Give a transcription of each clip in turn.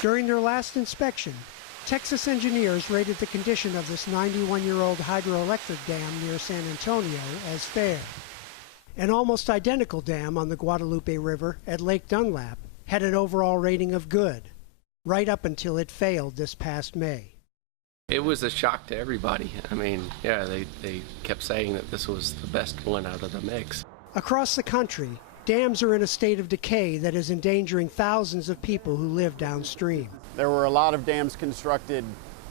During their last inspection, Texas engineers rated the condition of this 91-year-old hydroelectric dam near San Antonio as fair. An almost identical dam on the Guadalupe River at Lake Dunlap had an overall rating of good, right up until it failed this past May. It was a shock to everybody. I mean, yeah, they kept saying that this was the best one out of the mix. Across the country, dams are in a state of decay that is endangering thousands of people who live downstream. There were a lot of dams constructed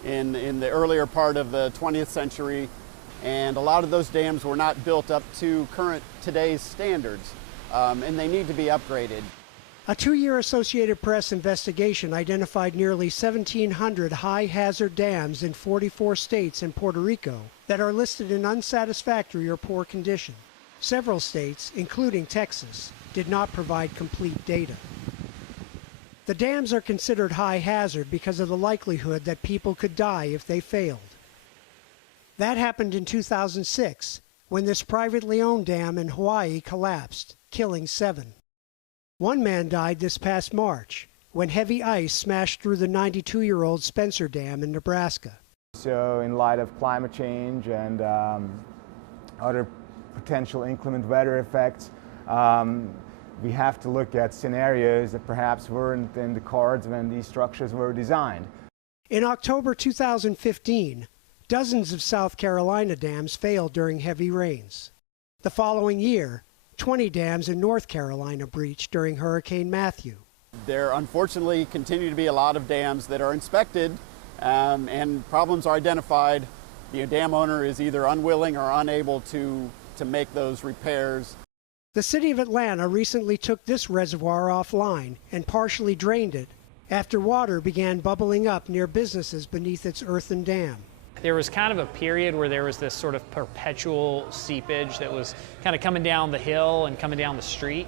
in the earlier part of the 20th century, and a lot of those dams were not built up to today's standards, and they need to be upgraded. A 2-year Associated Press investigation identified nearly 1,700 high-hazard dams in 44 states and Puerto Rico that are listed in unsatisfactory or poor condition. Several states, including Texas, did not provide complete data. The dams are considered high hazard because of the likelihood that people could die if they failed. That happened in 2006, when this privately owned dam in Hawaii collapsed, killing 7. One man died this past March, when heavy ice smashed through the 92-year-old Spencer Dam in Nebraska. So in light of climate change and other potential inclement weather effects, we have to look at scenarios that perhaps weren't in the cards when these structures were designed. In October 2015, dozens of South Carolina dams failed during heavy rains. The following year, 20 dams in North Carolina breached during Hurricane Matthew. There unfortunately continue to be a lot of dams that are inspected and problems are identified. The dam owner is either unwilling or unable to make those repairs. The city of Atlanta recently took this reservoir offline and partially drained it after water began bubbling up near businesses beneath its earthen dam. There was kind of a period where there was this sort of perpetual seepage that was kind of coming down the hill and coming down the street.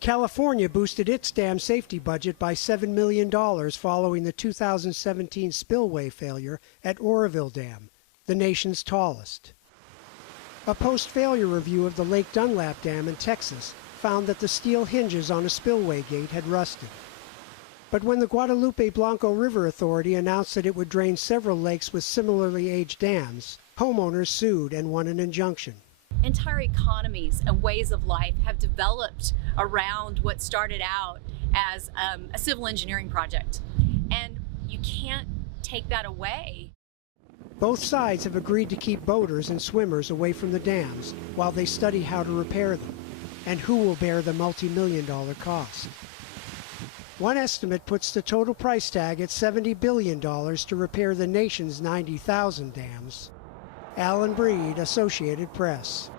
California boosted its dam safety budget by $7 million following the 2017 spillway failure at Oroville Dam, the nation's tallest. A post-failure review of the Lake Dunlap Dam in Texas found that the steel hinges on a spillway gate had rusted. But when the Guadalupe Blanco River Authority announced that it would drain several lakes with similarly aged dams, homeowners sued and won an injunction. Entire economies and ways of life have developed around what started out as a civil engineering project, and you can't take that away. Both sides have agreed to keep boaters and swimmers away from the dams while they study how to repair them and who will bear the multi-million-dollar cost. One estimate puts the total price tag at $70 billion to repair the nation's 90,000 dams. Alan Breed, Associated Press.